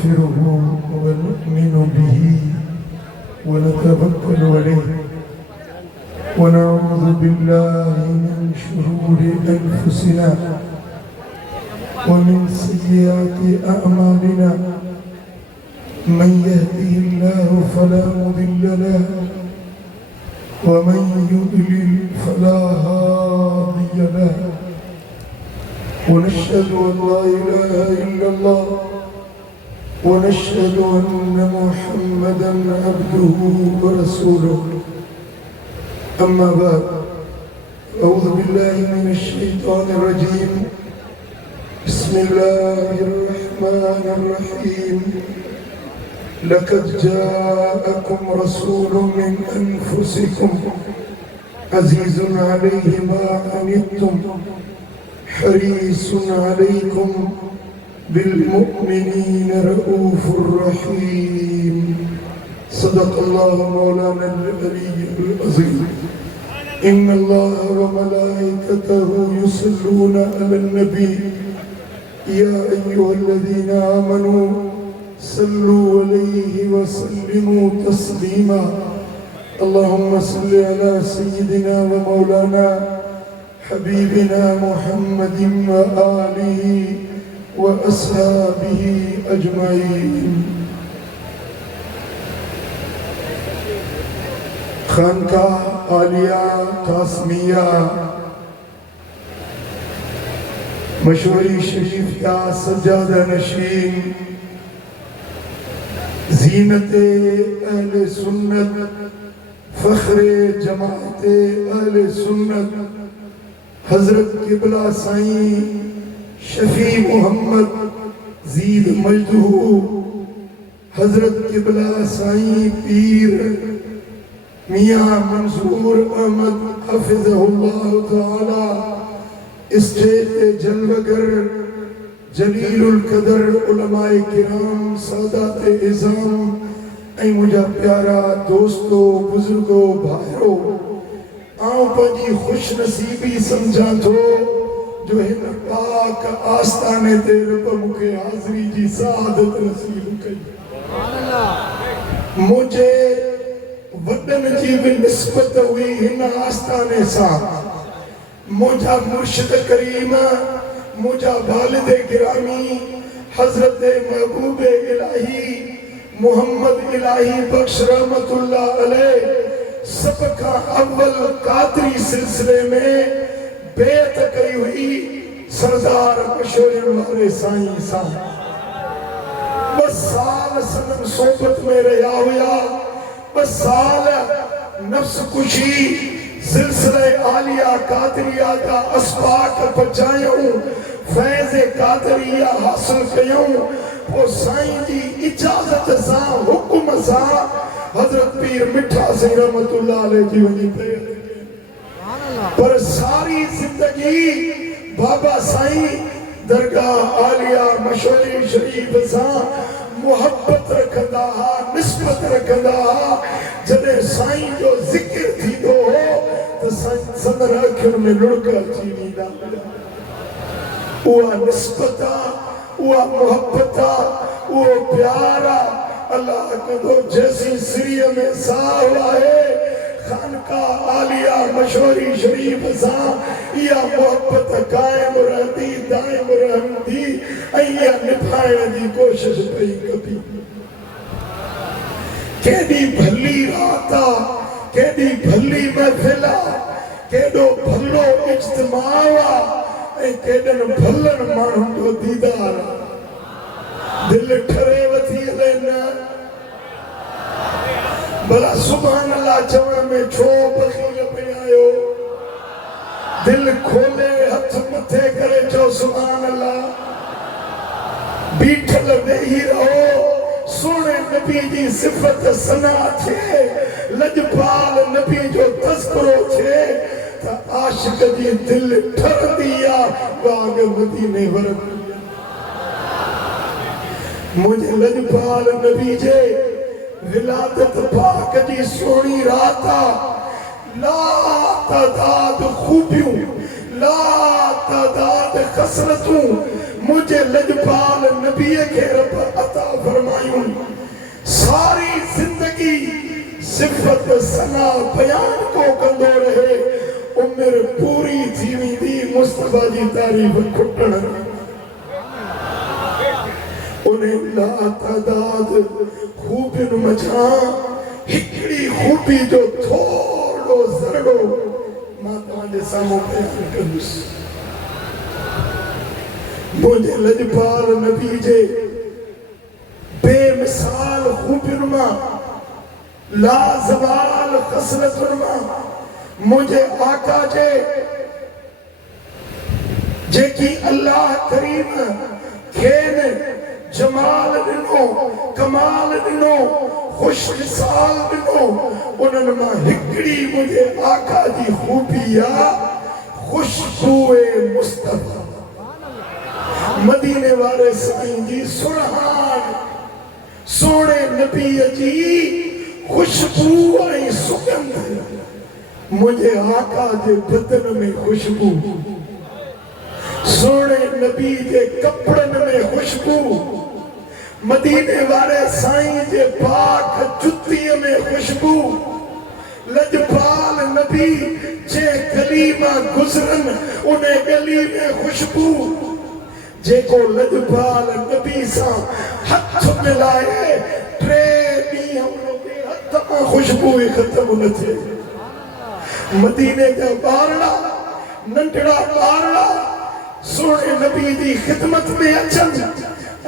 نستغفره ونؤمن به ونتوكل عليه ونعوذ بالله من شرور أنفسنا ومن سيئات أعمالنا من يهده الله فلا مضل له ومن يضلل فلا هادي له ونشهد أن لا إله إلا الله ونشهد أن محمدا عبده ورسوله أما بعد أعوذ بالله من الشيطان الرجيم بسم الله الرحمن الرحيم لقد جاءكم رسول من أنفسكم عزيز عليه ما عنتم حريص عليكم بالمؤمنين رؤوف رحيم صدق الله مولانا العلي العظيم إن الله وملائكته يصلون على النبي يا أيها الذين آمنوا صلوا عليه وسلموا تسليما اللهم صل على سيدنا ومولانا حبيبنا محمد وآله وأصحابه أجمعين खानकाह आलिया कासमिया मशवरी शरीफ या सज्जादा नशीन जीनते अहले सुन्नत फख्रे जमाते अहले सुन्नत हजरत किबला साईं शफी मोहम्मद जीद मजदू हजरत किबला साईं पीर मियां मंसूर अहमद हफिज़हुल्लाह ताला स्टेज जलवगर जलीलुल कदर उलमाए किराम सादाते इज़ाम ऐं मुझा प्यारा दोस्तों बुजुर्गो भाइयों आऊं पंहिंजी खुश नसीबी समझां थो जो हिन पाक आस्थाने ते रब मूंखे हाज़री जी सआदत नसीब कई मुझे वडन जी भी निस्बत हुई हिन आस्थाने सां मुझा मुर्शिद करीम मुझा वालिद गिरामी हजरत महबूब इलाही मोहम्मद इलाही बख्श रहमतुल्लाह अलैह सब का अव्वल कादरी सिलसिले में बेत कई हुई सरदार मशहूर वाले साईं सां बस साल सनम सोबत में रहा हुआ बस साल नफ्स कुशी सिलसिले आलिया कादरिया का अस्बाक बचायूं फैज़ कादरिया हासिल कयूं पो साईं जी इजाजत सां हुक्म सां हजरत पीर मिठा सिंह रहमतुल्लाह अलैह जी वनी पे पर सारी जिंदगी बाबा साईं दरगाह आलिया मशवरी शरीफ सां मोहब्बत रखंदा हा निस्बत रखंदा हा जॾहिं साईं जो ज़िक्र थींदो हो त संदर अखियुनि में लुढ़क अची वेंदा उहा निस्बत आहे उहा मोहब्बत आहे उहो प्यार आहे अल्लाह कंदो जैसी सिरीअ में साह आहे खानकाह आलिया मशवरी शरीफ सां इहा मोहब्बत क़ाइम रहंदी दाइम रहंदी ऐं इहा निभाइण जी कोशिश पई कबी केॾी भली रात आहे केॾी भली महफ़िल आहे केॾो भलो इज्तिमा आहे ऐं केॾनि भलनि माण्हुनि जो दीदार आहे दिलि ठरे वठी हले न भला सुभान अल्लाह चवण में छो बख़ील पिया आहियो दिल खोले हथ मथे करे चओ सुभान अल्लाह बीठल वेही रहो सोने नबी जी सिफ़त सना थे लजपाल नबी जो तज़किरो थे त आशिक जी दिल ठरंदी आहे बाग मदीने वरंदी मुझे लजपाल नबी जे विलादत पाक जी सोनी रात ला तादाद खूबियूं ला तादाद कसरतूं मुझे लजपाल नबी के रब अता फरमा सिफत सना बयान को कंदो रहे उम्र पूरी थी वेंदी मुस्तफा जी तारीफ खुटण उन्हें लातादाद खूबिन मझा हिकड़ी खूबी जो थोड़ो ज़रड़ो मां तव्हांजे साम्हूं बयान कंदुसि मुझे लजपाल नबी जे बेमिसाल खूबियुनि मां लाजवाल खसलतुनि मां मुझे आका जे जेकी अल्लाह करीम खेन जमाल दिनो कमाल दिनो खुश मिसाल दिनो उन्हनि मां हिकड़ी मुझे आका जी खूबी आ खुशबूए मुस्तफा मदीने वाले साईं जी सुरहान सोने नबी जी खुशबू ऐं सुगंध मुझे आका जे बदन में खुशबू सोने नबी जे कपड़न में खुशबू मदीने वाले साईं जे पाक जुत्तीअ में खुशबू लजपाल नबी जे गली मां गुजरन उन गली में खुशबू जेको लजपाल नबी सां हथ मिलाए टे ॾींहं उनजे हथ मां खुशबू ख़त्म न थिए मदीने जा ॿारड़ा नंढड़ा ॿारड़ा सोने नबी जी ख़िदमत में अचनि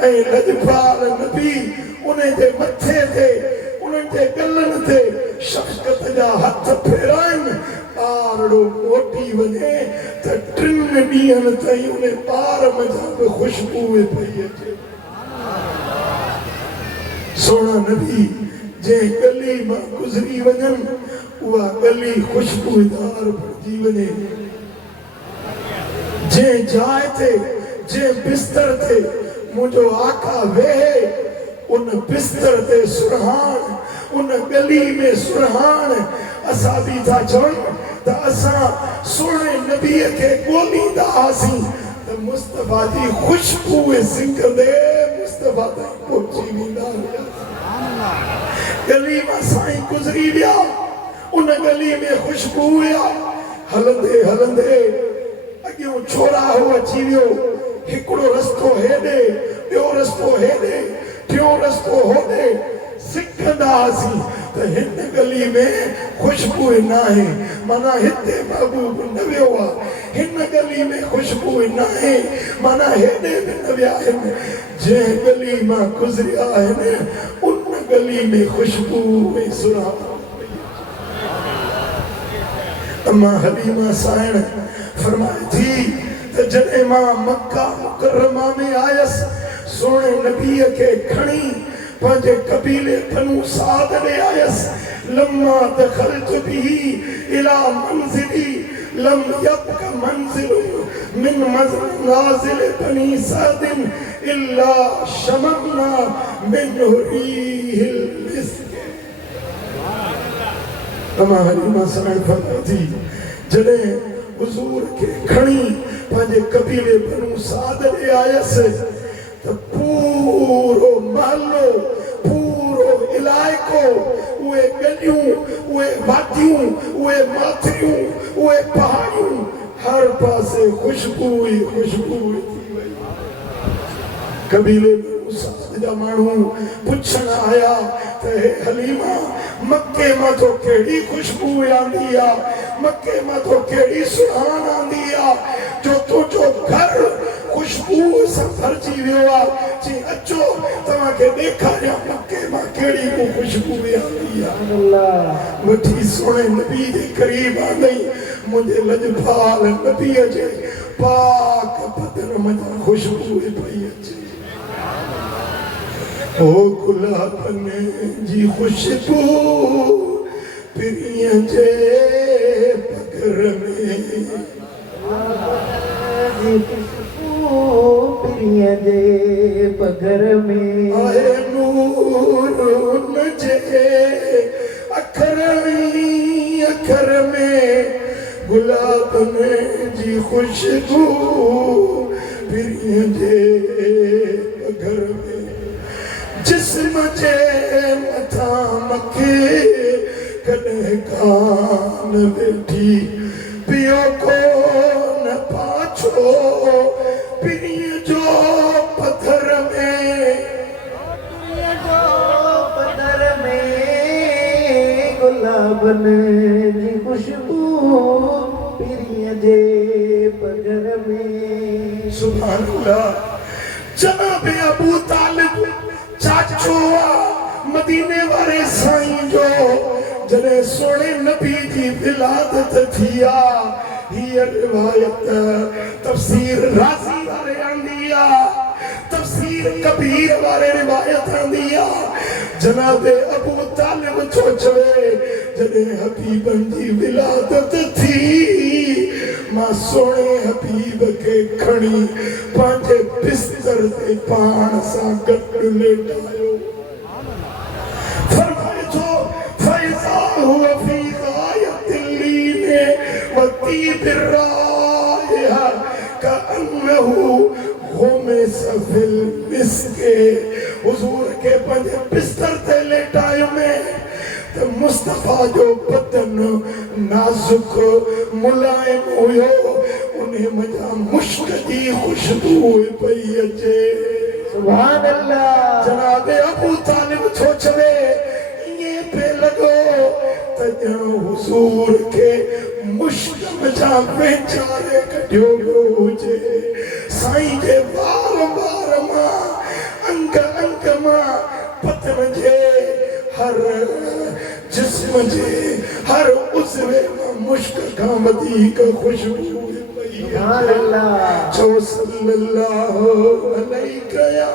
ऐं लजपाल नबी उनजे मथे ते उनजे गलनि ते शफ़क़त जा हथ फेराइनि ॿारड़ो मोटी वञे त टिनि ॾींहंनि ताईं उन ॿार मथां बि खुशबू पई अचे सोना नबी जंहिं गली मां गुज़री वञनि उहा गली खुशबूदार बणिजी वञे जंहिं जाइ ते जंहिं बिस्तर ते मुंहिंजो आका वेहे उन बिस्तर ते सुरहान उन गली में सुरहान असां बि था चवनि त असां सोने नबीअ खे ॻोल्हींदा हुआसीं त मुस्तफा जी खुशबू सिंघंदे मुस्तफा ताईं पहुची वेंदा गली मां साईं गुज़री विया उन गली में खुशबू हुया हलंदे हलंदे अॻियों चौराहो अची वियो हिकिड़ो रस्तो हेॾे ॿियो रस्तो हेॾे टियों रस्तो होॾे सिखंदा हुआसीं त हिन गली में खुशबू न आहे माना हिते महबूब न वियो आहे हिन गली में खुशबू न आहे माना हेॾे बि न विया आहिनि जंहिं गली मां गुज़रिया आहिनि उन गली में खुशबू ऐं सुराग अम्मा हलीमा साइण फरमाए थी त जॾहिं मां मक्का मुकर्रमा में आयसि सोने नबीअ खे खणी पंहिंजे कबीले बनु साद ॾे आयसि लम्मा दखलतु बिही इला मंज़िली लम यब्क मंज़िलु मिन मनाज़िल बनी सादिन इल्ला शममना मिन्हु रीहिल मिस्क अम्मा हलीमा साइण फरमाए थी जॾहिं हुजूर खे खणी पंहिंजे कबीले बनु साद ॾे आयसि त पूरो महलो पूरो इलाइको उहे गलियूं उहे वादियूं उहे माथरियूं उहे पहाड़ियूं हर पासे खुशबू ई खुशबू थी वई कबीले बनु साद जा माण्हू पुछण आया त हे हलीमा मक्के मां तो कहिड़ी खुशबू आंदी आहे मक्के मां तो कहिड़ी सुहान आंदी आहे जो तुंहिंजो घर खुशबू सां भरिजी वियो आहे जी अचो तव्हांखे ॾेखारियां मक्के मां कहिड़ी को खुशबू आंदी आहे वठी सोने नबी जे क़रीब आ गई मुंहिंजे लजपाल नबीअ जे पाक बदन मथां खुशबू पई अचे ओ गुलाबन जी खुशबू पिरीअ जे पगर में पिरीअ जे पगर में आए नूर उनजे अखर में गुलाबन जी खुशबू पिरीअ जे पगर में जिस्म जे मथां मखे कने कान बैठी पियो को न पाछो पिनी जो पत्थर में गुलाबन जी खुशबू पिरिय जे पगर में। सुभान अल्लाह। जनाब अबू तालिब चाचो मदीने वाले साईं जो जने सोने नबी जी विलादत थिया ये रिवायत तफसीर राजी वाले आंदिया तफसीर कबीर वाले रिवायत आंदिया जनाब अबू तालिब छोचवे जने हबीबन जी विलादत थी मां सोने हबीब के खणी पांजे बिस्तर ते पान सा गड लेटायो फरमाए तो फैजा हुआ फी गायतिल लीने व तीबिर रायहा कअन्नहु खुमिस फिल मिस्के हुजूर के पंजे बिस्तर ते लेटायो में तो मुस्तफा जो बदन नाजुक मुलायम हुयो उन्हें मजा मुश्क जी खुशबू पई अचे। सुभान अल्लाह। जनाब अबू तालिब छोचवे ये पे लगो तजणो हुजूर के मुश्क मजा बेचारे कढियो हुजे साईं जे बार बार मां अंग अंग मां पतन जे हर जिस्म जे हर उज़वे में मुश्क का वधीक खुशबू पई। सुभान अल्लाह। जो सल्लल्लाहु अलैहि या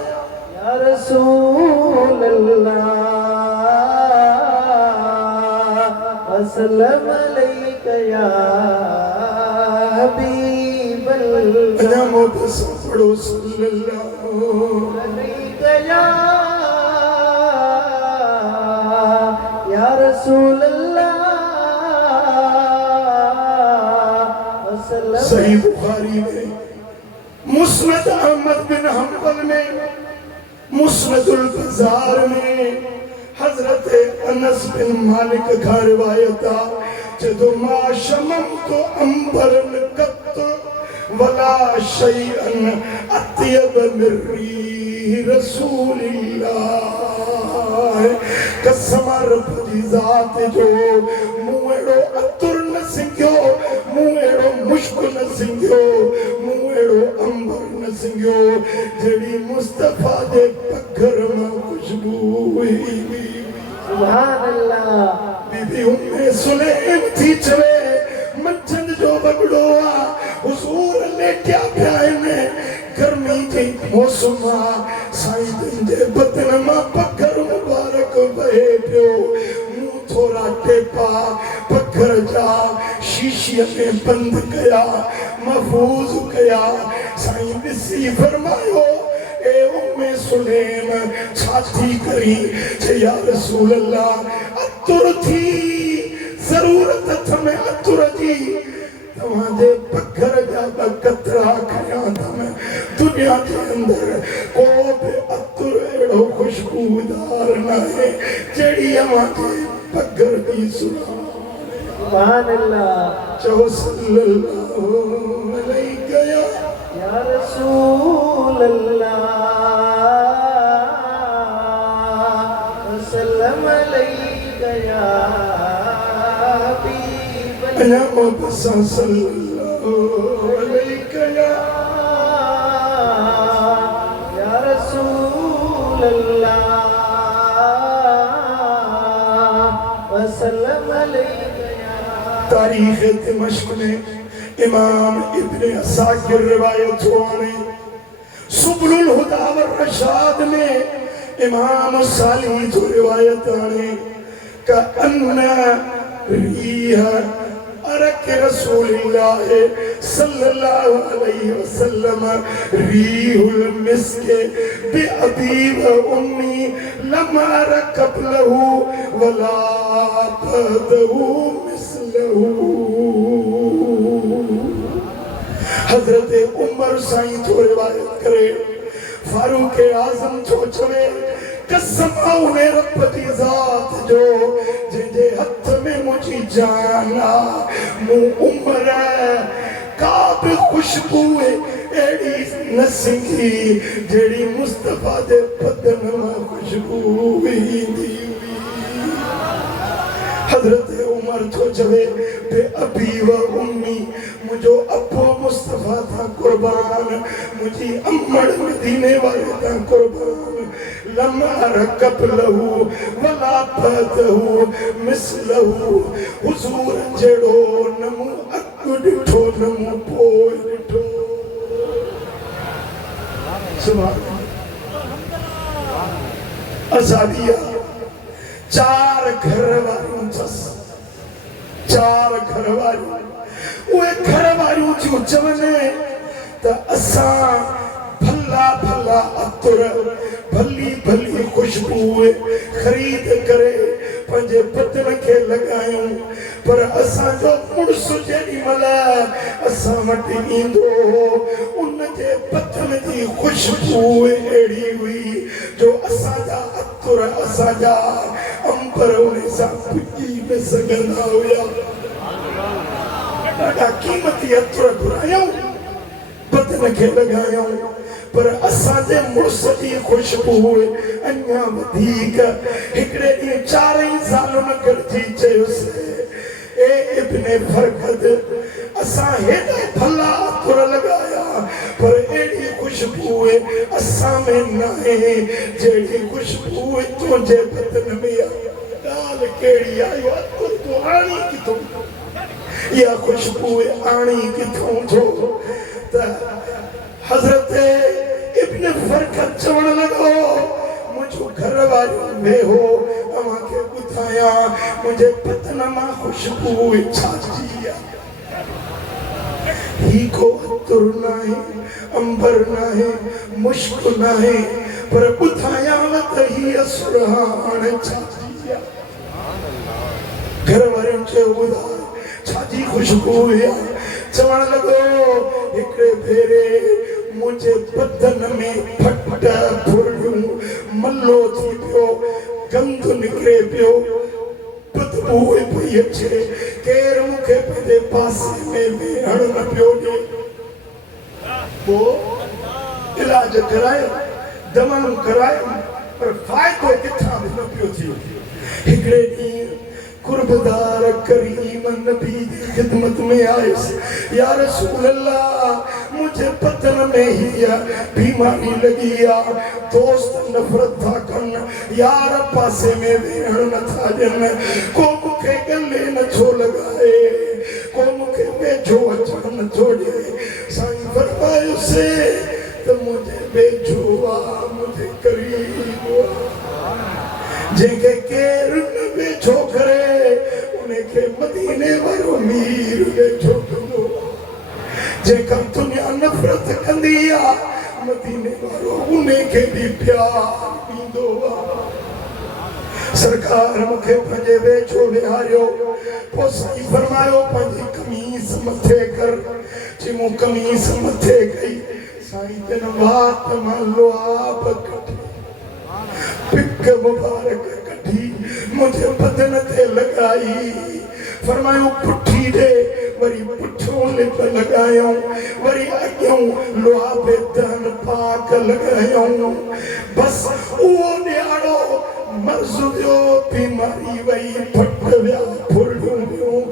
रसूल अल्लाह वसल्लम अलैका या हबीब अल्लाह। या मोहब्बत पढ़ो सल्लल्लाहु अलैका या रसूल अल्लाह वसल्लम। सही बुखारी में मुस्नद अहमद बिन हंबल में मुस्नदुल बाजार में हजरत अनस बिन मालिक का रिवायत जदो मा शमम तो अंबरन कत वला शैअन अत्यब मिन रीह रसूलिल्लाह कसम रब जी ज़ात जो मुएड़ो अतुर न सिंगियो मुएड़ो मुश्क न सिंगियो मुएड़ो अंबर न सिंगियो जड़ी मुस्तफा दे पगर में खुशबू हुई। सुभान अल्लाह। बीबी उम्मे सुलेम थी चवे मंचन जो बगड़ो आ हुजूर लेटिया पिया ने गर्मी जी मौसम साईं जे बदन मां पगर मुबारक बहे पियो मुंह थोड़ा टेपा पगर जा शीशीअ में बंद कया महफूज कया साईं ॾिसी फरमायो ए उम्मे सुलेम छाती करी या रसूल अल्लाह अतुर थी जरूरत थमे अतुर जी तव्हांजे पगर जा कतरा खया थम दुनिया के अंदर को भी अतुर एड़ो खुशबूदार न है जड़ी हमारे पगर दी सुना। सुभान अल्लाह। चो सल्लल्लाहु अलैहि या रसूल अल्लाह वसल्लम अलैका या हबीब या मोहब्बत सल्लल्लाहु अलैहि या रसूल अल्लाह वसल्लम अलैका या। तारीख दिमश्क में इमाम इब्ने असाकिर रिवायत हुआने सुबुल हुदा व रशाद में इमाम साली जो रिवायत आने का अन्ना रीह अरक रसूलिल्लाह सल्लल्लाहु अलैहि वसल्लम रीहुल मिस्क बि अबी व उम्मी लमा रकबलहु वला बदहु मिसलहु। हजरत उमर साईं तो रिवायत करे फारूक आजम जो चवे कसम आउने रब दी ज़ात जो जिंदे हथ में मुझी जाना मु उम्र काब खुशबू एड़ी नसिंगी जेड़ी मुस्तफा दे बदन में खुशबू वींदी हजरत उमर तो जवे बे अबी व उम्मी मुझो अबो मुस्तफा था कुर्बान मुझी अम्मड़ मदीने वाले था कुर्बान लम्मा रकब लहू वला फतहू मिसलहू हुजूर जेड़ो नमू अकु डिठो नमू पोइ डिठो सुभान असादिया चार घर वारियों जस चार घर वारियों वो घर वारियों जो चवने त असा भला भला अतर भली भली खुशबू खरीद करे पंजे बदन के लगायूं पर असा जो मुड़स जेडी मला असा वट ईंदो उन जे बदन की खुशबू एड़ी हुई जो असा जा अतर असा जा अंबर उन्हें सा पुजी में सगंदा हुया ॾाढा कीमती अतर घुरायूं बदन के लगायूं पर असा जे मुड़स की खुशबू अन्या वधीक हिकड़े ॾींहुं 4 सालनि गॾिजी चयोसि ए इब्ने फरखद असा हेॾा भला अतर लगाया पर एड़ी खुशबू असा में नाहे जेड़ी खुशबू तुझे बदन में ॻाल्हि केड़ी आयो अतर तू आणी किथों या खुशबू आणी किथों थो त हजरत इब्न फरखद चवण लॻो मुझो घर वारियों में हो अमा के ॿुधाया मुझे बदन मां खुशबू छाजी ही को अतर नाहे अंबर नाहे मुश्क नाहे पर ॿुधाया त ही असुरहान छाजी घर वारियों चयो ॿुधा छाजी खुशबू चवण लॻो हिकिड़े भेरे मुझे बदन में फट फुरियूं मल्लो थी पियो गंद निकिरे पियो बदबू पई अचे केर मूंखे पंहिंजे पासे में वेहण न पियो ॾे पोइ इलाज करायो दवाऊं करायो पर फ़ाइदो किथां बि न पियो थिए हिकिड़े ॾींहुं कुर्बदार करीम नबी की खिदमत में आयस या रसूल अल्लाह मुझे बदन में ही बीमारी लगी या दोस्त नफरत था कन यार पासे में वेहण न था ॾियन को मूंखे गले नथो लॻाए को मूंखे वेझो अचण नथो ॾिए साईं फरमायोसे त मुंहिंजे वेझो आहे मुंहिंजे करीब जेके केर न वेझो करे उनखे मदीने वारो मीर वेझो कंदो जेका दुनिया नफ़रत कंदी आहे मदीने वारो उनखे बि प्यार ॾींदो आहे सरकार मूंखे पंहिंजे वेझो विहारियो पोइ साईं फरमायो पंहिंजी कमीस मथे कर चई मूं कमीस मथे कई साईं जन वात मां लुआब कढी पिक मुबारक कढी मुझे बदन ते लगाई फरमायो पुठी दे वरी पुठो लिप लगायो वरी अॻियों लुआबे तन पाक लगायो बस उहो न्याणो मर्ज़ वियो बीमारी वई फट विया फुरियूं वियूं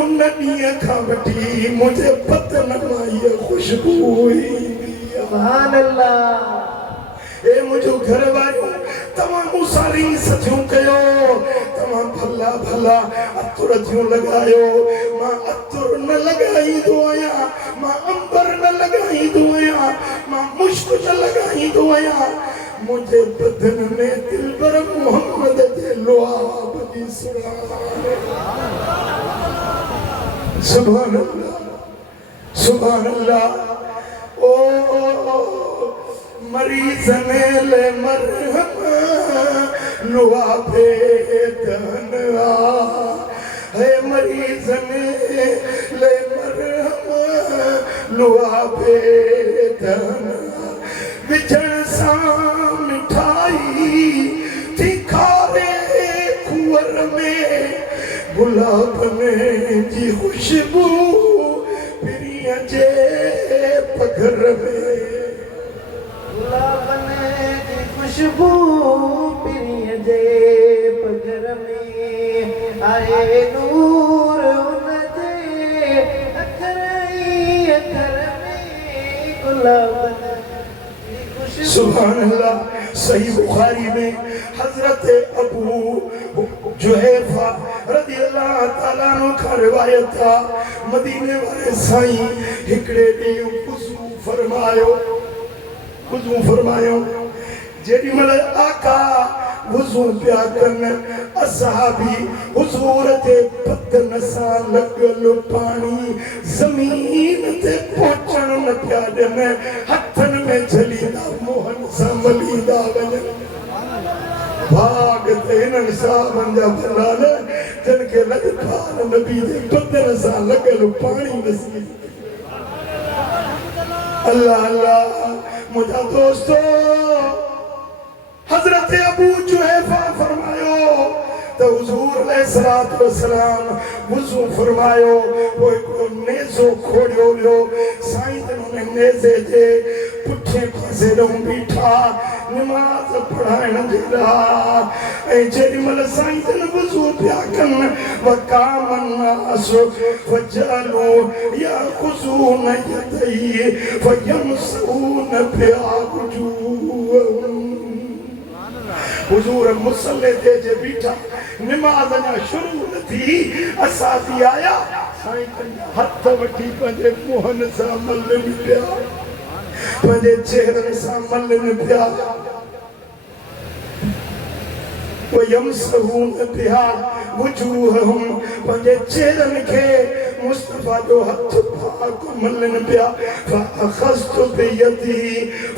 उन ॾींहं खां वठी मुंहिंजे बदन मां इहा खुशबू ईंदी सुभान अल्लाह ए मुझो घर वारियों तमाम मुसारी सथियों कयो तमाम भला भला अतर थियों लगायो मां अतर न लगाई दो आया मां अंबर न लगाई दो आया मां मुश्क न लगाई दो आया मुझे बदन में दिलबर मोहम्मद दे लुआब दी सुभान अल्लाह सुभान अल्लाह ओ मरीज ने ले मरहम लुआबे तनआ है मरीज ने ले मरहम लुआबे तनआ विछण सा मिठाई गुलाब ने जी खुशबू पिरिया जे पगर में गुलाब ने जी खुशबू पिरिया जे पगर में आए नूर उन जे अखर में गुलाब ने जी खुशबू। सुभान अल्लाह। सही बुखारी में हजरत अबू जुहैफा रज़ियल्लाहु ताला अन्हु का रिवायत था मदीने वाले साईं हिकड़े ॾींहुं वुज़ू फरमायो जेॾी महिल आका वुज़ू पिया कनि असहाबी हुज़ूर जे बदन सां लॻल पाणी ज़मीन ते पहुचण न पिया ॾियनि हथनि में झलींदा मोहन सां मलींदा वञनि भाग ते हिननि साहबनि जा भला न जिन खे लॻपाल नबी जे बदन सां लॻल पाणी नसीब अल्लाह अल्लाह। मुझा दोस्तो हजरत अबू जुहैफा फरमायो तो हुजूर अलैहिस्सलातु वस्सलाम वुज़ू फरमायो वो हिकिड़ो नेज़ो खोड़ियो वियो साईं जन हुन नेज़े जे पुठे पासे ॾों बीठा नमाज़ पढ़ाइण जे लाइ ऐं जेॾी महिल साईं जन वुज़ू पिया कनि वकामन नास फजलू याख़ुज़ून यदैहि फयमसून बिअवजूहिहिम। हुजूर मुसल्ले ते जे बीठा नमाज़ अञा शुरू न थी असां आया साईं जन हथ वठी पंहिंजे मुंहनि सां मलनि पिया पंहिंजे चेहरनि सां मलनि पिया वयमसून बिअवजूहिहिम पंहिंजे चेहरनि खे मुस्तफा जो हथ पाक मलनि पिया फअखज़तु बियदी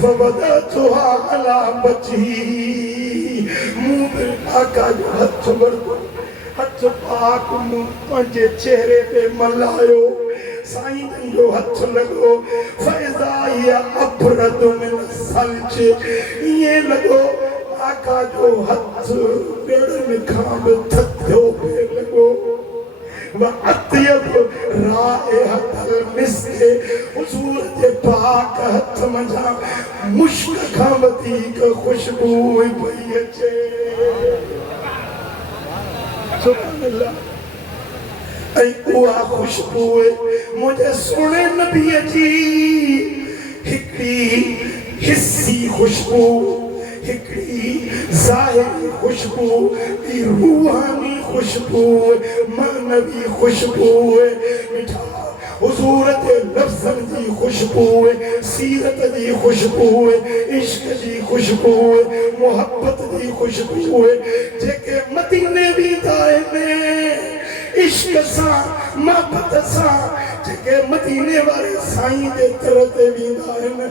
फवदअतुहा अला वजही मुंह आका जो हथ वरतो हथ पाक पंहिंजे चेहरे पे मलायो साईं जन जो हथ लॻो फैज़ा हिय अबरद मिन सल्ज ये लॻो आका जो हथ ॿेड़नि खां बि थधो पिए लॻो वअत्यब राइहतल मिस्क हुजूर जे पाक हथ मंझां मुश्क खां वधीक खुशबू पई अचे। सुभान अल्लाह। ऐं उहा खुशबू मुंहिंजे सुहिणे नबीअ जी हिकिड़ी हिस्सी खुशबू हिकिड़ी ज़ाहिरी खुशबू ॿी रूहानी खुशबू मानवी खुशबू मिठा हुजूर जे लफ़्ज़नि जी खुशबू सीरत जी खुशबू इश्क जी खुशबू मोहब्बत जी खुशबू जेके मदीने वेंदा आहिनि इश्क सां मोहब्बत सां जेके मदीने वाले साईं जे दर ते वेंदा आहिनि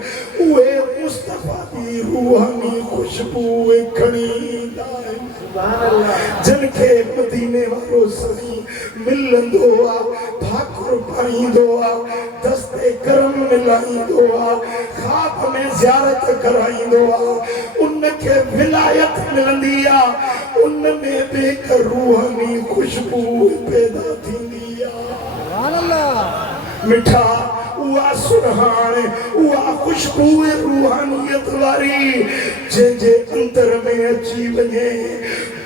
उहे मुस्तफा जी रूहानी खुशबू खणी ईंदा आहिनि। जिन खे मदीने वारो साईं मिलंदो आहे भाकुर पाईंदो आहे दस्ते करम मिलाईंदो आहे ख़्वाब में ज़ियारत कराईंदो आहे उन खे विलायत मिलंदी आहे उन में बि हिक रूहानी खुशबू पैदा थींदी आहे। मिठा उहा सुरहान उहा खुशबू रूहानियत वारी जंहिंजे अंदर में अची वञे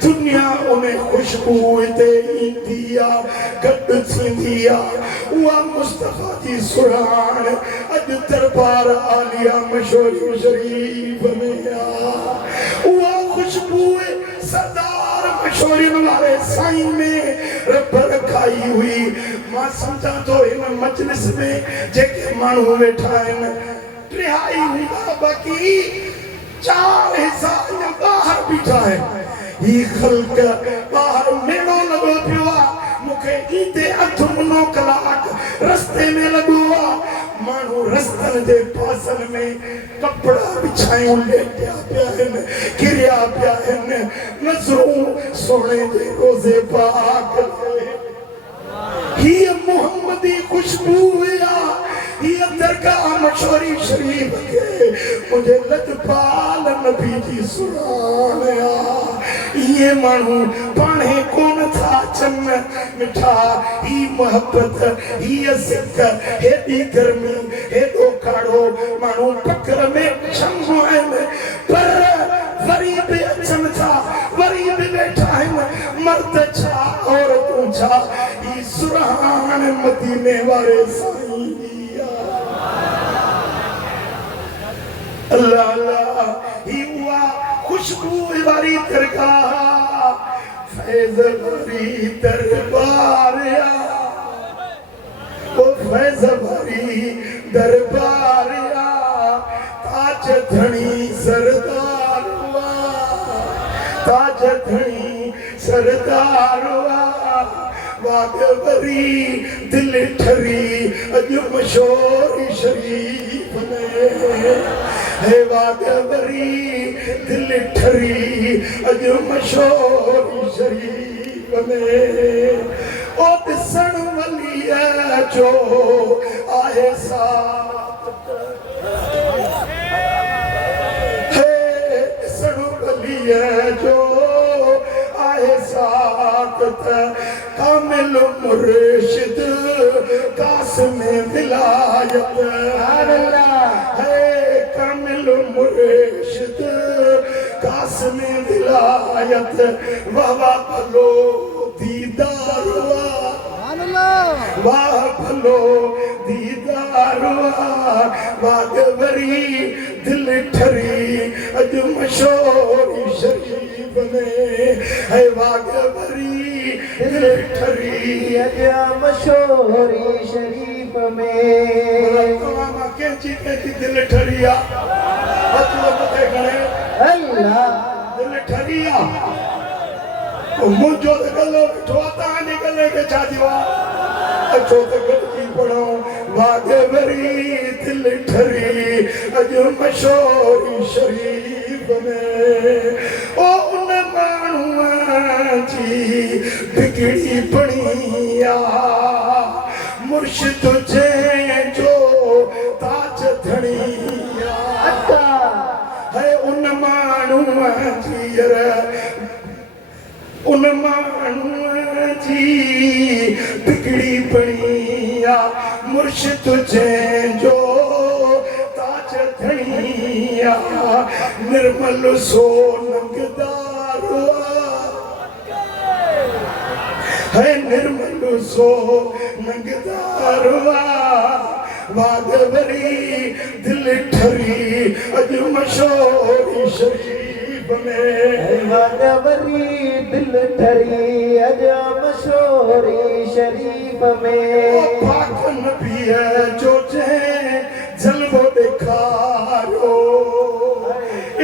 दुनिया उन खुशबू ते ईंदी आहे गॾु थींदी आहे उहा मुस्तफा जी सुरहान अॼु दरबार आलिया मशहूर शरीफ में आहे उहा खुशबू सरदार मशहूरिन वाले साईं में रब रखाई हुई। मां सम्झां थो हिन मजलिस में जेके माण्हू वेठा आहिनि टिहाई हूंदा बाक़ी 4 हिसा ॿाहिरि बीठा आहिनि ही ख़ल्क़ ॿाहिरि मेणो लॻो पियो आहे मूंखे ईंदे अधु मुनो कलाक रस्ते में लॻो आहे माण्हू रस्तनि जे पासनि में कपिड़ा बिछायूं लेटिया पिया आहिनि किरिया पिया आहिनि नज़रूं सोणे जे रोज़े पाक हीअ मुहम्मदी खुशबू हीअ दरगाह मशहूरी शरीफ खे मुंहिंजे लजपाल नबी जी सुराण आहे ये मानू पाने कौन था चन्न मिठा ही मोहब्बत ही सिक हेदी गर्मी हेदो काड़ो मानू पकर में शम्मो पर वरी भी अचन था वरी भी बैठा है मर्द छा और तू छा ई सुरहान मदीने वाले साईं अल्लाह अल्लाह ही हुआ खुशबू वाली दरगाह फैज़ वाली दरबार ओ फैज़ वाली दरबार ताज धनी सरदार ताज धनी सरदार वागवरी दिल ठरी अज मशहूर शरीफ ने है वागवरी दिल ठरी अज मशहूर शरीफ में ओ दिसण वली है जो आहे साथ है दिसण वली है जो आहे साथ कामिल मुर्शिद कासिम विलायत है कामिल मुर्शिद कासिम विलायत वाह भलो दीदार वाह भलो दीदार वागवरी दिल ठरी अज मशहूर शरीफ में है वागवरी दिल ठरी अज मशहूर शरीफ में कैंची दिल ठरिया मथे गणे अल्लाह दिल ठरिया मुझो गलो ठोता निकले के चादीवा अच्छो तो गलती पड़ो वागवरी दिल ठरी अज मशहूर शरीफ में ओ उन माण्हूअ जी बिगड़ी पणिया मुर्शिद जे जो ताज धणिया है उन माण्हूअ जी उन माण्हूअ जी बिगड़ी पणिया मुर्शिद जंहिंजो ताज धणिया निर्मल सो नंगदार है निर्मल सो नंगदार वागवरी दिल ठरी अज मशहूर शरीफ में वागवरी दिल ठरी अज मशहूर शरीफ में पाक नबी है जो जलवो दिखारो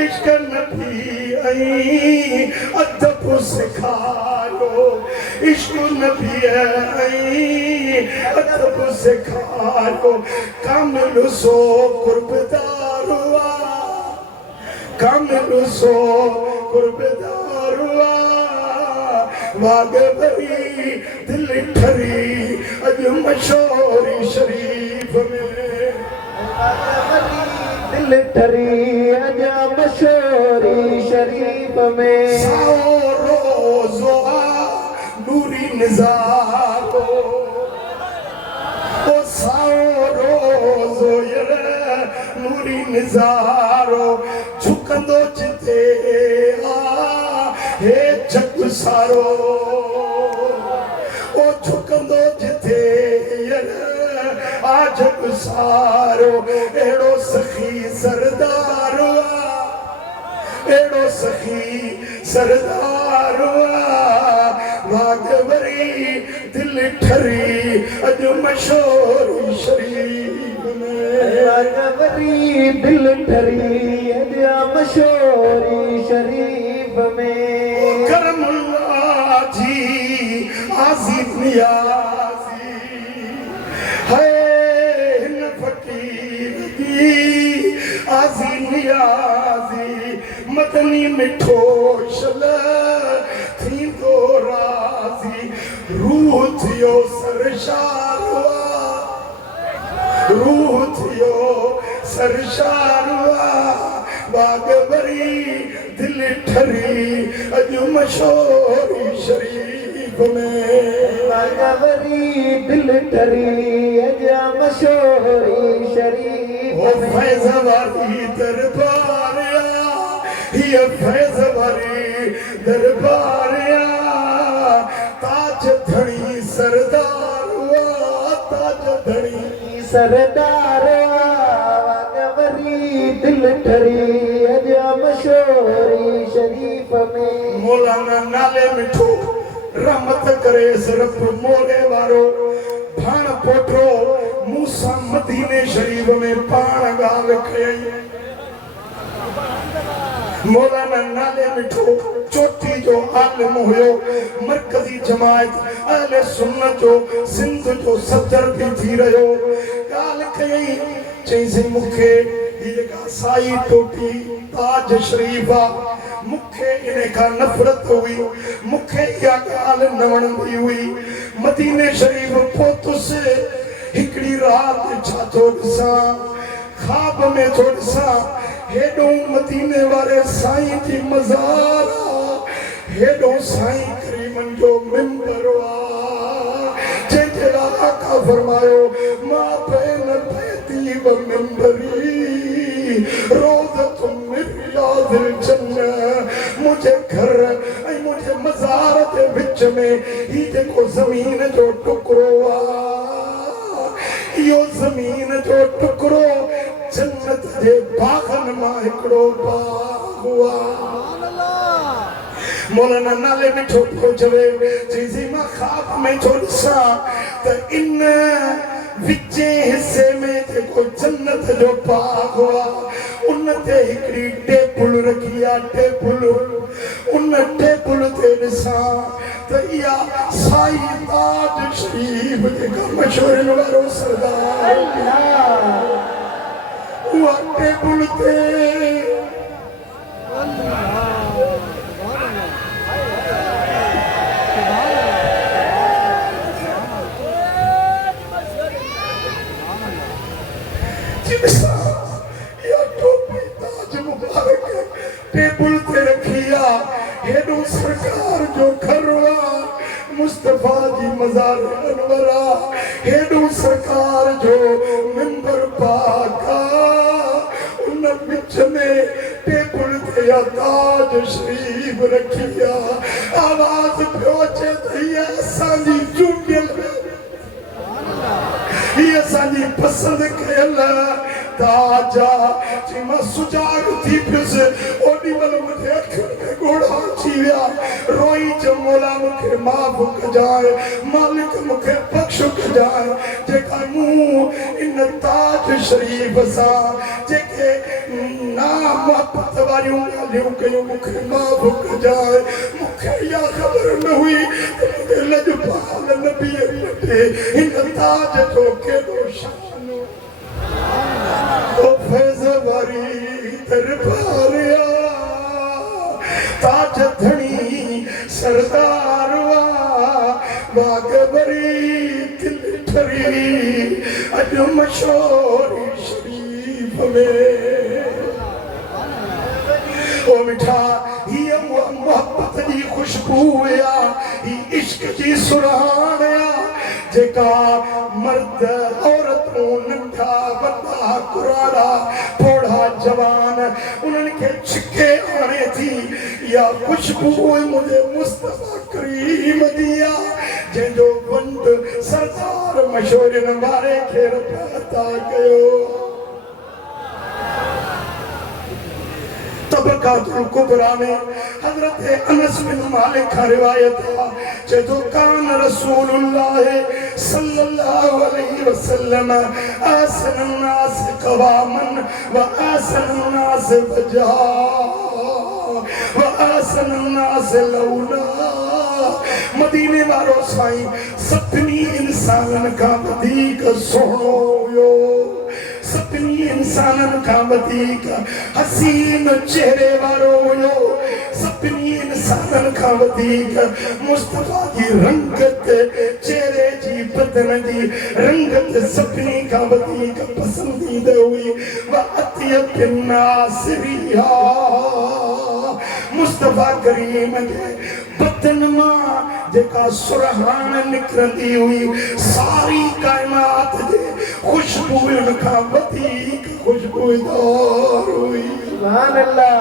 इश्क नबी आई अदब सिखारो इश्क नबी आई अदब सिखारो कामिल सो कुर्बदारो कामिल सो कुर्बदारो वागवरी दिल ठरी अज मशहूर शरीफ में दिल ठरी अज मशहूर शरीफ में साओ रोज़ो नूरी निज़ारो ओ साओ रोज़ो नूरी निज़ारो झुकंदो जिते हे जग सारो ओ झुकंदो जिते आ जग सारो एड़ो सखी सरदारो एड़ो सखी सरदारो वागवरी दिल ठरी अज मशहूर शरीफ में वागवरी दिल ठरी अज मशहूर शरीफ में करमुल्लाह जी आज़ीज़ नियाज़ी है इन फकीर की आज़ीज़ नियाज़ी मदनी मिठो शल थींदो राज़ी रूह थियो सरशार रूह थियो सरशार वागवरी दिल ठरी अज मशहूरी शरीफ में बागवरी दिल ठरी अजा मशहूरी शरीफ ओ फैज़वारी दरबारिया ये फैज़वारी दरबारिया ताज धनी सरदार हुआ ताज धनी सरदार बागवरी दिल ठरी अजा मशहूरी शरीफ में मौलाना नाले मिठो रहमत करे सिर्फ मोरे वारो भाण पोटरो मूसा मदीने शरीफ में पाण गाल खयई मौलाना नाले मिठो चोटी जो आलिम हुयो मरकजी जमायत अहले सुन्नत जो सिंध जो सदर भी थी रहियो गाल खयई चईं मुखे ये का साई टोपी ताज शरीफा मुखे इने का नफरत हुई मुखे या गाल न वणंदी हुई मदीने शरीफ पहुतुस हिकड़ी रात छा थो ॾिसां ख्वाब में थो ॾिसां हेॾो मदीने वारे साईं जी मज़ार हेॾो साईं करीमन जो मिंबर जंहिंजे लाइ आका फरमायो मां बैन बैती व मिंबरी रोज़तुम मिन रियादिल जन्नह मुझे घर ऐं मुझे मज़ार जे विच में ही जेको ज़मीन जो टुकड़ो इहो ज़मीन जो टुकड़ो जन्नत जे बागन मां हिकिड़ो बाग हुआ मौलाना नाले मिठो पियो चवे चईं मां ख्वाब में थो ॾिसां त इन विचे हिस्से में जेको जन्नत जो बाग हुआ उन ते हिकिड़ी टेबल रखी आहे टेबल उन टेबल ते ॾिसां त इहा साईं ताज शरीफ जेका मशहूरनि वारो सरदार उहा टेबल ते टेबल ते रखी आहे हेॾो सरकार जो घर आहे मुस्तफा जी मज़ार अनवर आहे हेॾो सरकार जो मिंबर पाक आहे उन विच में टेबल ते ताज शरीफ रखी आहे आवाज़ पियो अचे त हीअ असांजी चूंडियल हीअ असांजी पसंदि कयल ताजा जी मां सुजाग थी पियुसि ओॾी महिल मुंहिंजे अखियुनि में ॻोढ़ा अची विया रोई चयो मौला मूंखे माफ़ कजांइ मालिक मूंखे बख़्श कजांइ जेका मूं इन ताज शरीफ सां जेके ना मोहबत वारियूं ॻाल्हियूं कयूं मूंखे माफ़ कजांइ मूंखे इहा ख़बर न हुई त मुंहिंजे लॼपाल नबीअ वटि हिन ताज जो केॾो शान ओ फैज़वारी दरबारिया ताज धनी सरदार बागवरी दिल ठरी अॼु मशहूरी शरीफ में ओ मिठा हीअ मोहब्बत जी खुशबू ही इश्क जी सुराण जेका मर्द औरतूं नंढा वॾा कुराड़ा थोड़ा जवान उन्हनि खे छिके आणे थी या खुशबू मुंहिंजे मुस्तफा करीम जी आहे जंहिंजो वंड सरदार मशहूरनि वारे खे अता कयो तबकातुल कुबरा में हजरत अनस बिन मालिक का रिवायत है जो कान रसूलुल्लाह सल्लल्लाहु अलैहि वसल्लम आसन नास क़वामन व आसन नास वजहा व आसन नास लौला मदीने वारो साईं सभिनी इंसाननि खां वधीक सुहिणो हुयो सभिनी इंसाननि खां वधीक हसीन चेहरे वारो हुयो सभिनी इंसाननि खां वधीक मुस्तफा जी रंगत चेहरे जी बदन जी रंगत सभिनी खां वधीक पसंदीदा हुई व अतियत नासिरिया मुस्तफा करीम जे बदन मां जेका सुरहान निकरंदी हुई सारी कायनात जे खुशबू उनखां वधीक खुशबूदार हुई। सुभान अल्लाह।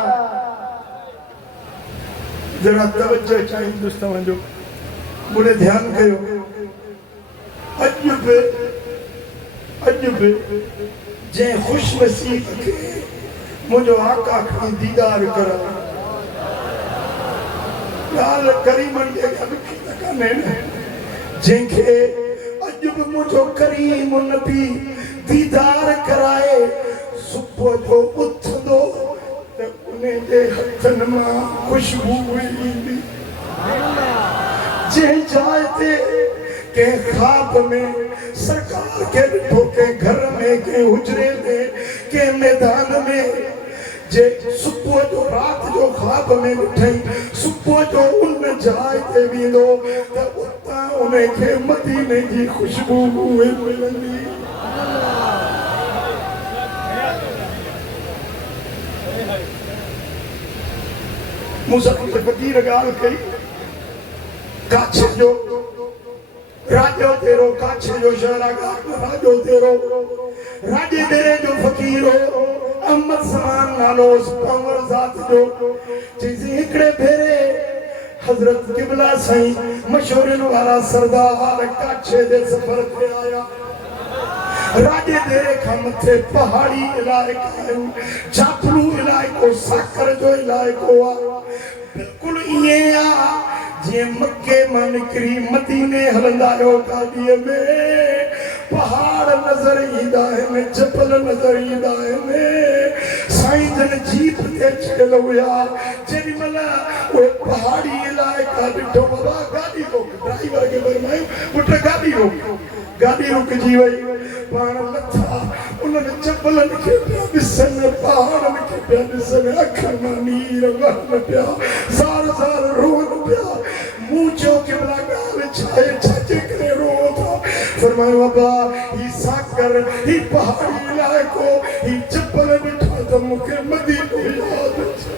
जरा तवज्जो चाहिए दोस्तों जो बुरे ध्यान कयो। अजब जे खुश नसीब के मुझो आका की दीदार करा गाल करीमन के दुखी तकने जेके अजब मुझो करीम नबी दीदार कराए सुबह जो उथदो ते उन्हें जे हथन मां खुशबू ईंदी जे जाते के ख्वाब में सरकार के ॾिठो के घर में के हुजरे में के मैदान में जे सुबह जो रात जो ख्वाब में ॾिठई सुबह जो उन जाइ ते वेंदो त उतां उन्हें के मदीने जी खुशबू मिलंदी। मूसा फकीर ॻाल्हि कई काछ जो राजो तेरो काछ जो शहरा राजो तेरो राजे तेरे जो फकीर हो अहमद समान नालो पंवर जात जो चीज़ी हिकड़े भेरे हजरत किबला साईं मशहूरन वाला सरदार काछे दे सफर पे आया राजे तेरे खां मथे पहाड़ी इलाइको जाफलू इलाइको साकर जो इलाइको आ बिल्कुल इए आ जे मक्के मां निकरी मदीने हलंदा आहियो गाॾीअ में पहाड़ नज़र ईंदा आहिनि जबल नज़र ईंदा आहिनि साईं जन जीप ते चढ़ियल हुआ जेॾी महिल उहे पहाड़ी इलाइका ॾिठो बाबा गाॾी रोक ड्राइवर खे फरमायो पुट गाॾी रोक गाॾी रुकजी वई पाण लथा उन्हनि जबलनि खे पिया ॾिसनि पहाड़नि खे पिया ॾिसनि अखियुनि मां नीर वहनि पिया ज़ार ज़ार रोअनि पिया मूं चयो कि भला ॻाल्हि छा आहे छाजे करे रोओ था फरमायो बाबा ही साकर ही पहाड़ी इलाइको ही जबल ॾिठा त मूंखे मदीनो यादि अचे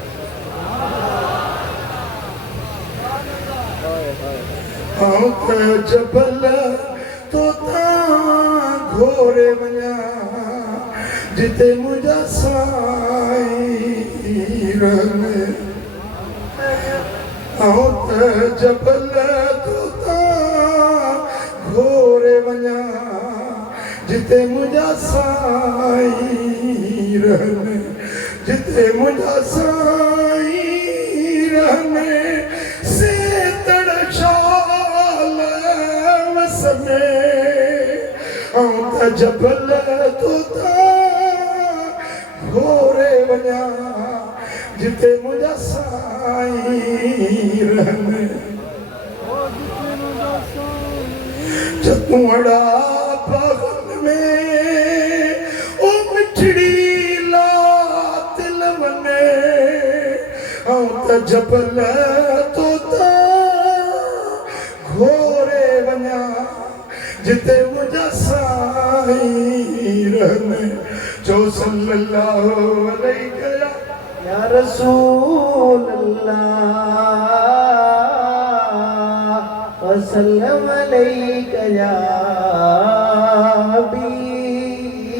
त जबल तो घोरे वञा जिते मुंहिंजा साईं रहनि त जबल तो घोरे वञा जिते मुंहिंजा साईं रहनि जिते मुंहिंजा साईं रहनि से तड़शाल वसने त जबल तो घोरे वञा जिते मुंहिंजा साईं रहनि चतुड़ा पागल में ओ मिठड़ी लातिल वने त जबल तो घोरे वञा जिते मुंहिंजा साईं रहनि जो सल्लल्लाहु अलैहि या रसूल अल्लाह वसल्लम अलैका या हबीब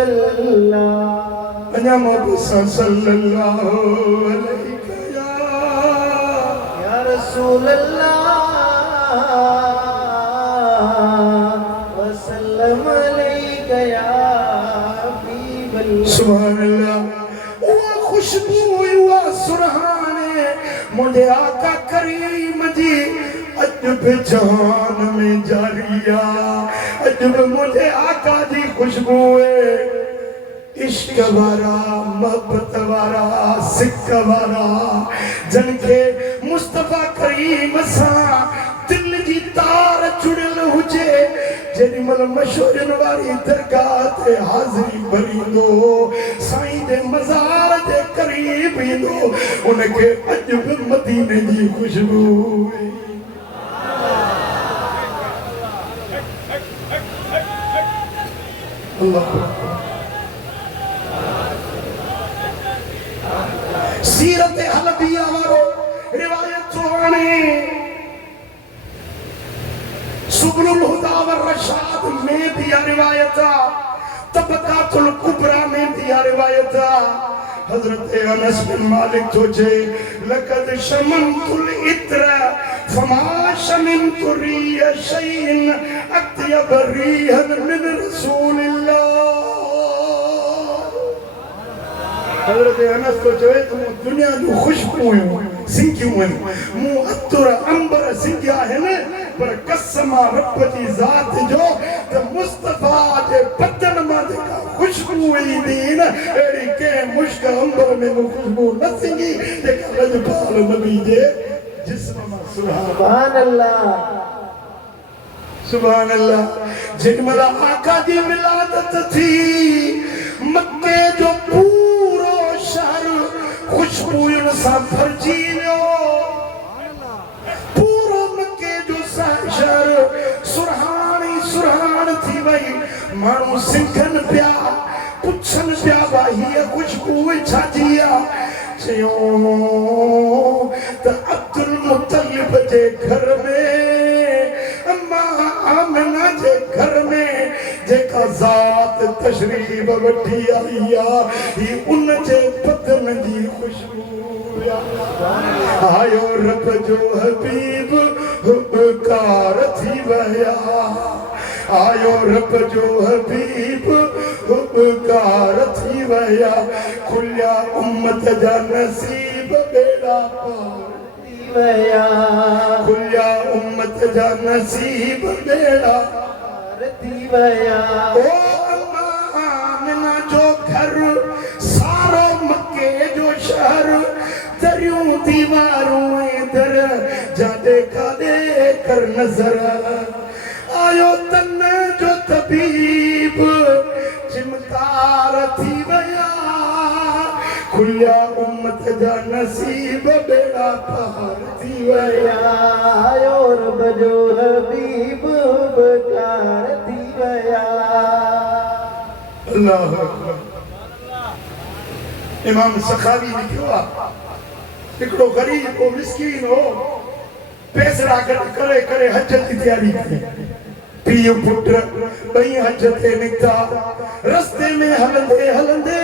अल्लाह अञा मोहब्बत सां सल्लल्लाहु अलैहि या रसूल अल्लाह वसल्लम अलैका या हबीब अल्लाह। सुभान अल्लाह। वो खुशबू हुआ सुरहाने मुझे आका करीम जी अजब जान में जारिया अजब मुझे आका जी खुशबू है इश्क वारा मोहब्बत वारा सिक वारा जनके मुस्तफा करीम सां दिल जी तार जुड़ियल हुजे जेॾी महिल मशहूरन वारी दरगाह ते हाज़िरी भरींदो साईं जे मज़ार जे करीब ईंदो उनखे अॼु बि मदीने जी खुशबू अल्लाह सीरत हाने सुबुल हुदा व रशाद में दिया रिवायत तबकातुल कुबरा में दिया रिवायत हजरत अनस बिन मालिक तो जे लकद शमंतुल इत्र फमा शमंतु रिय शैइन अत्यब रिहन मिन रसूलिल्लाह। हजरत अनस तो जे तुम दुनिया जो खुशबू सिंगियूं मु अतुर अंबर सिंगिया है ने पर कसमा रब जी जात जो त मुस्तफा जे बदन मा जेका खुशबू ईंदी न एड़ी के मुश्क अंबर में खुशबू न सिंगी जेका लजपाल नबी जे जिस्म मा सुभान अल्लाह सुभान अल्लाह। जिनमला आका जी मिलादत थी मक्के जो पूरो शहर खुशबू सा भरजी वियो। पूरो मक्के जो शहर सुरहान ही सुरहान थी वई। मानू सिंखन पिया पुछन पिया भाई खुशबू छाजी आ चयो त अब्दुल मुत्तलिब जे घर में अम्मा आमिना जे घर में जेका ज़ात तशरीफ वठी आई आ ही उन जे बदन जी खुशबू आयो रब जो हबीब हुबकार थी वया। आयो रब जो हबीब हुबकार थी वया। खुलिया उम्मत जा नसीब बेड़ा पार थी वया। खुलिया उम्मत जा नसीब बेड़ा पार थी वया। ओ अम्मा आमिना जो घर सारो मक्के जो शहर दरियों दीवारों दर जादे का दे कर नजर आयो तन जो तबीब चिमकार थी वया। खुलिया उम्मत जा नसीब बेड़ा पार थी वया। आयो रब जो हबीब हुबकार थी वया। अल्लाह अकबर। इमाम सखावी लिखियो आ हिकिड़ो गरीब हो मिस्कीन हो पैसरा गॾु करे करे हज जी तयारी कई। पीउ पुट ॿई हज ते निकिता। रस्ते में हलंदे हलंदे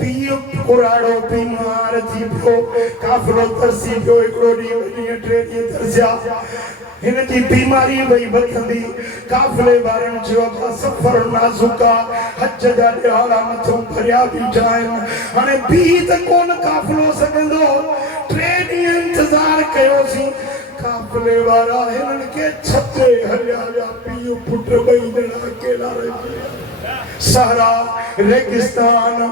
पीउ कुराड़ो बीमार थी पियो। काफ़िलो तरसी पियो। हिकिड़ो ॾींहुं ॿ ॾींहं टे ॾींहं तरसिया। हिन जी बीमारी वई वधंदी। काफ़िले वारनि चयो सफ़र नाज़ुक आहे हज जा ॾियारा मथां भरिया बीठा आहिनि हाणे बीह त कोन काफ़िलो सघंदो। टे ॾींहं इंतज़ार कयोसीं। काफ़िले वारा हिननि खे छॾे हलिया विया। पीउ पुट ॿई ॼणा अकेला रहिजी विया। सहरा रेगिस्तान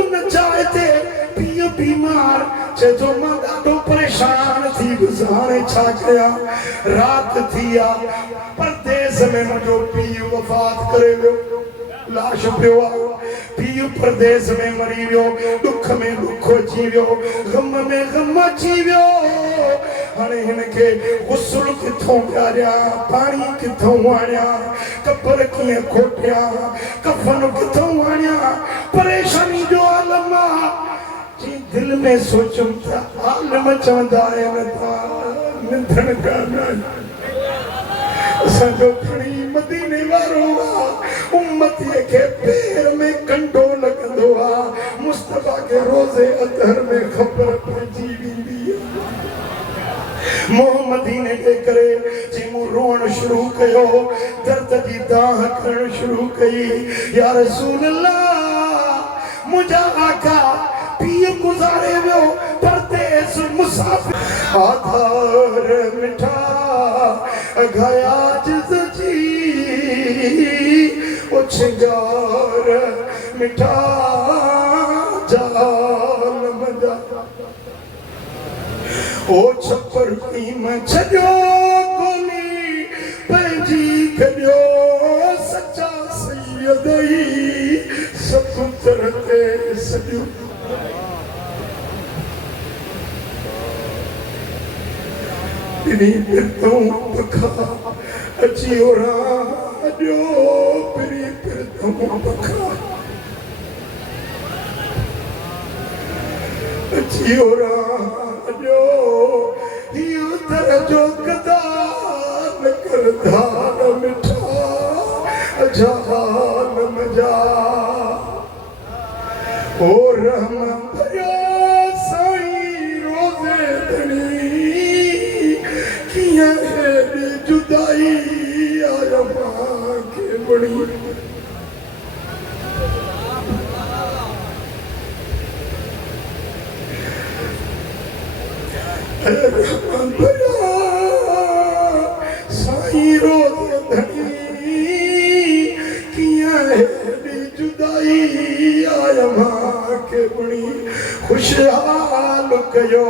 उन जाइ ते पीउ बीमार चए थो मां ॾाढो परेशान थी वियुसि हाणे छा कयां। राति थी आहे परदेस में मुंहिंजो पीउ वफ़ात करे वियो। लाश पियो आहे। पीउ परदेस में मरी वियो। दुख में दुख अची वियो। गम में गम अची वियो। हाणे हिनखे गुस्ल किथों ॾियारियां पाणी किथों आणियां कपर कीअं खोटियां कफन किथों आणियां परेशानी जो आलम आहे। दिल में सोचूं त आलम चवंदा आहिनि त निंधन करणु असांजो खणी मदीने वारो आहे। उम्मतीअ खे पेर में कंडो लॻंदो आहे। मुस्तफा खे रोज़े अतहर में ख़बर पइजी वेंदी आहे। मोहम्मदीने जे करे चईं रोअण शुरू कयो। दर्द जी दाह करण शुरू कई। या रसूल अल्लाह मुंहिंजा आका पीउ गुज़ारे वियो परदेस मुसाफ़िर आधार मिठा अघाया जिज़ जी उछगार मिठा जाल मजा ओ छपर कीम छॾियो कोनी पंहिंजी कढियो सच्चा सैयद ई सपुत्र ते सॼो पिरी पिरतों पखा अची ओरा ॾियो पिरी पिरतों पखा अची ओरा ॾियो जो कदान कर धान मिठा जहान मजा और रहम भरिया साईं रोज़े धनी किया है जुदाई आया मां के बड़ी रहम भरिया साईं रोज़े धनी किया है जुदाई आया मां के बड़ी खुशहाल कयो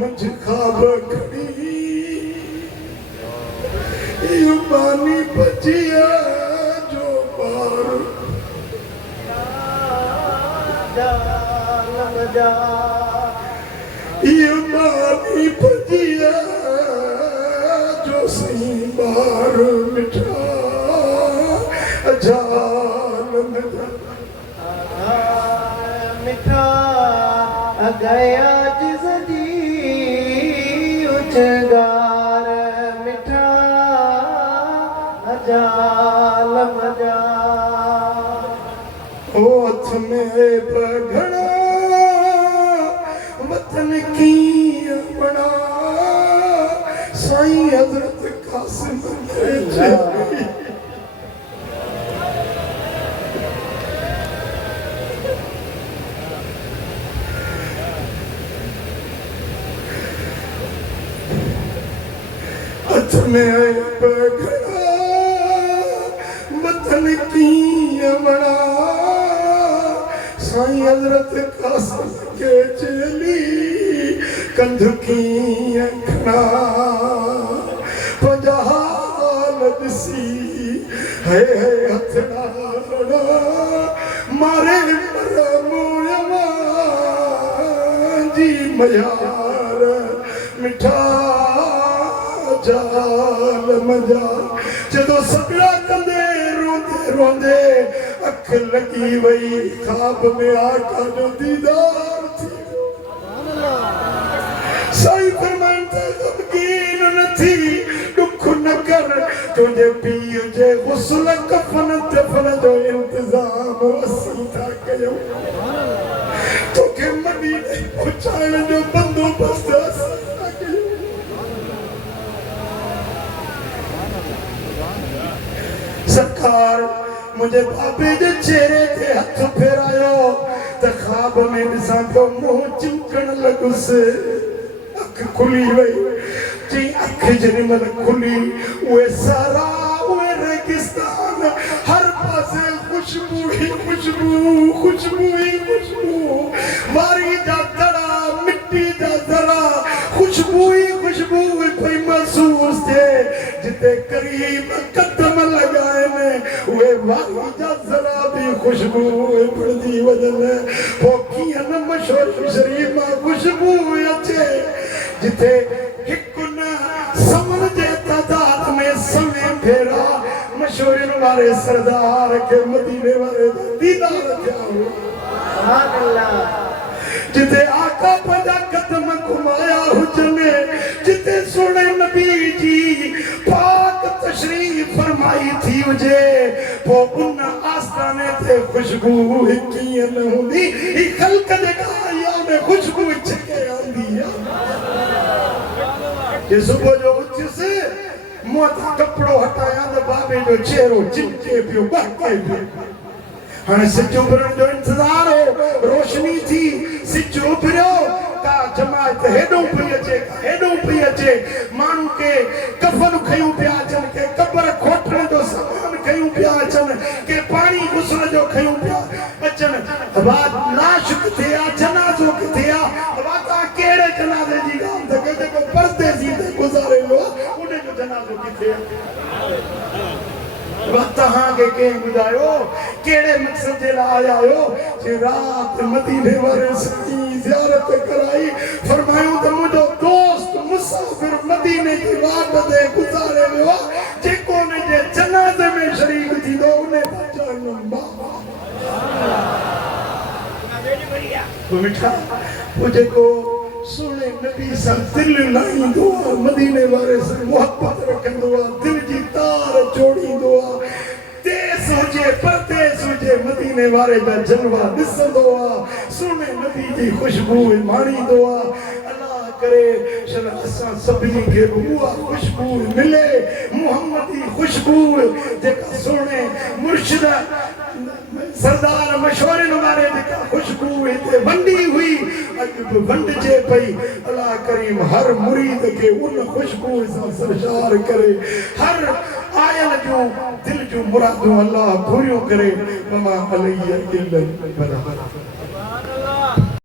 मंझ खाब खड़ी ये बानी बचिया जो पार ये बानी बचिया जो सही बार मिठा जान मिठा गया जिस दी उजगार मिठा जाल मजा ओथ में बघड़ा वतन की बड़ा साईं हजरत कासिम में बघड़ा वतन की बड़ा साईं हजरत कासिम के चली कंध की अखना पजहाल दिसी है हथड़ा मारे मोयवा जी मयार मिठा जाल मजा जदों सगड़ा कंदे रोंदे रोंदे अख लगी वही ख्वाब में आका जो दीदार थी साईं फरमाते गमगीन न थी दुख न कर तुझे पीर जे गुस्ल कफन दफन जो इंतजाम असी था कयो तो के मदीने पहुंचाइण जो बंदोबस्त असी था कयो सरकार मुझे बाबे जे चेहरे ते हथ फेरायो त ख्वाब में ॾिसां तो मुंह चिमकण लॻुस अख खुली वई जी अख जॾहिं महिल खुली उहे सारा उहे रेगिस्तान हर पासे खुशबू ही खुशबू खुशबू ही खुशबू मारी जा दड़ा मिट्टी जा दड़ा खुशबू ही खुशबू पई महसूस थे जिते करीब कदम लगाए में वे वारी जा जरा भी खुशबू पड़दी वजन पोखियन मशहूर शरीफ मां खुशबू अचे जिते हिकुन समन जे तादाद में सवे फेरा मशहूर वाले सरदार के मदीने वाले दीदार थिया सुभान अल्लाह जिते आका पंजा कदम घुमाया हुजने जिते सोने नबी जी पाक तशरीफ फरमाई थी हुजे पो उन आस्थाने ते खुशबू कीअं न हूंदी ही खल्क जेका आई आहे उन खुशबू छिके आंदी जे सुबुह जो उथियुसि मुंहं तां कपिड़ो हटायां त बाबे जो चेहरो चिमके पियो बहके पियो हाणे सिज उभरण जो इंतजार हो रोशनी थी सिज उभरियो का जमात हेडो पई अचे मानू के कफन खयूं पिया अचन के कब्र खोटण जो सामान खयूं पिया अचन के पानी गुस्ल जो खयूं पिया अचन बात लाश किथे आ जनाज़ो किथे आ वाता केड़े जनाज़े जी ॻाल्हि त के जेको परदेसी ते गुज़ारे लो उन जो जनाज़ो किथे आ तहां के बुधायो केड़े मकसद जे लाए आया हो जे रात मदीने वाले सही ज़ियारत कराई फरमायो त मुझो दोस्त मुसाफिर मदीने की रात दे गुजारे हो जेको ने जे जनाजे में शरीक थी दो उन्हें पहचान बाबा तो मिठा वो जेको सोने नबी जैसा दिल लाईंदो आहे मदीने वारे सां मोहब्बत रखंदो आहे दिल जी तार जोड़ींदो आहे देस हुजे परदेस हुजे मदीने वारे जा जलवा ॾिसंदो आहे सुहिणे नबी जी खुशबू माणींदो आहे अल्लाह करे शल असां सभिनी खे उहा खुशबू मिले मुहम्मदी खुशबू जेका सुहिणे मुर्शिद सरदार मशवरन वारे जेका खुशबू हिते वंडी हुई अॼु बि वंडजे पई अल्लाह करीम हर मुरीद खे उन खुशबू सां सरशार करे हर आयल जो दिल जो मुरादूं अल्लाह पूरियूं करे वमा अलैहि इल्लल बलाग।